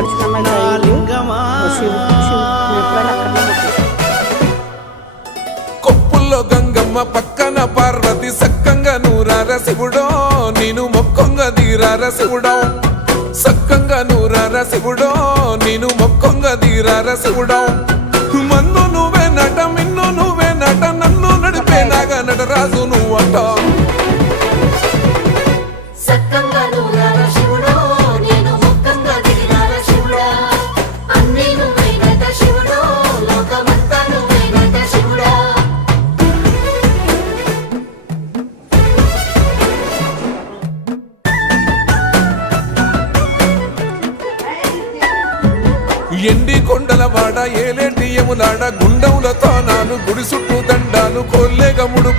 దర్శనం కొప్పుల్లో గంగమ్మ పక్కన పార్వతి సక్కంగా నూరార శివుడో నేను మొక్కంగా తీరార శివుడో సక్కంగా నూరార శివుడో నేను మొక్కంగా తీరార శివుడో మన్ను నువ్వే నట మిన్ను నువ్వే నట నన్ను నడిపే నాగా నటరాజు నువ్వట ఎండి కొండల వాడ ఏలేటి యములాడ గుండములతో నాను గుడి చుట్టూ దండాలు కొల్లేగముడు